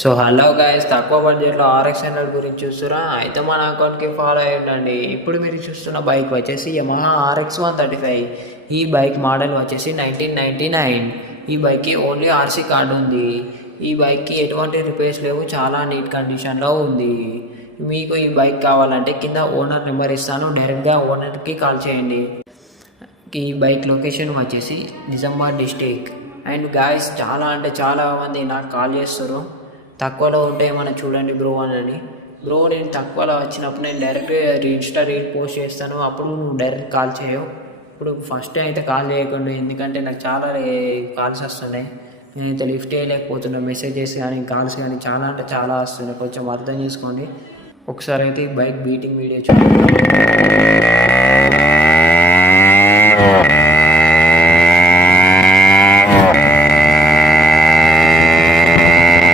So hello guys, తక్కువ బడ్జెట్లో RX hundred గురించి చూస్తురా అయితే మన అకౌంట్కి ఫాలో అయ్యండి. ఇప్పుడు మీరు చూస్తున్న బైక్ వచ్చేసి యమహా RX 135. ఈ బైక్ మోడల్ వచ్చేసి 1999. ఈ బైక్కి ఓన్లీ ఆర్సీ కార్డు ఉంది. ఈ బైక్కి ఎటువంటి రిపేర్స్ లేవు, చాలా నీట్ కండిషన్లో ఉంది. మీకు ఈ బైక్ కావాలంటే కింద ఓనర్ నెంబర్ ఇస్తాను, డైరెక్ట్గా ఓనర్కి కాల్ చేయండి. ఈ బైక్ లొకేషన్ వచ్చేసి నిజామాబాద్ డిస్టిక్. అండ్ గాయస్, చాలా అంటే చాలా మంది నాకు కాల్ చేస్తారు, తక్కువలో ఉంటే ఏమైనా చూడండి బ్రో అని. బ్రో, నేను తక్కువలో వచ్చినప్పుడు నేను డైరెక్ట్ ఇన్స్టా రీల్ పోస్ట్ చేస్తాను, అప్పుడు నువ్వు డైరెక్ట్ కాల్ చేయవు. ఇప్పుడు ఫస్ట్ అయితే కాల్ చేయకుండా, ఎందుకంటే నాకు చాలా కాల్స్ వస్తున్నాయి, నేనైతే లిఫ్ట్ చేయలేకపోతున్నా. మెసేజెస్ కానీ కాల్స్ కానీ చాలా అంటే చాలా వస్తున్నాయి, కొంచెం అర్థం చేసుకోండి. ఒకసారి అయితే ఈ బైక్ బీటింగ్ వీడియో చూడండి.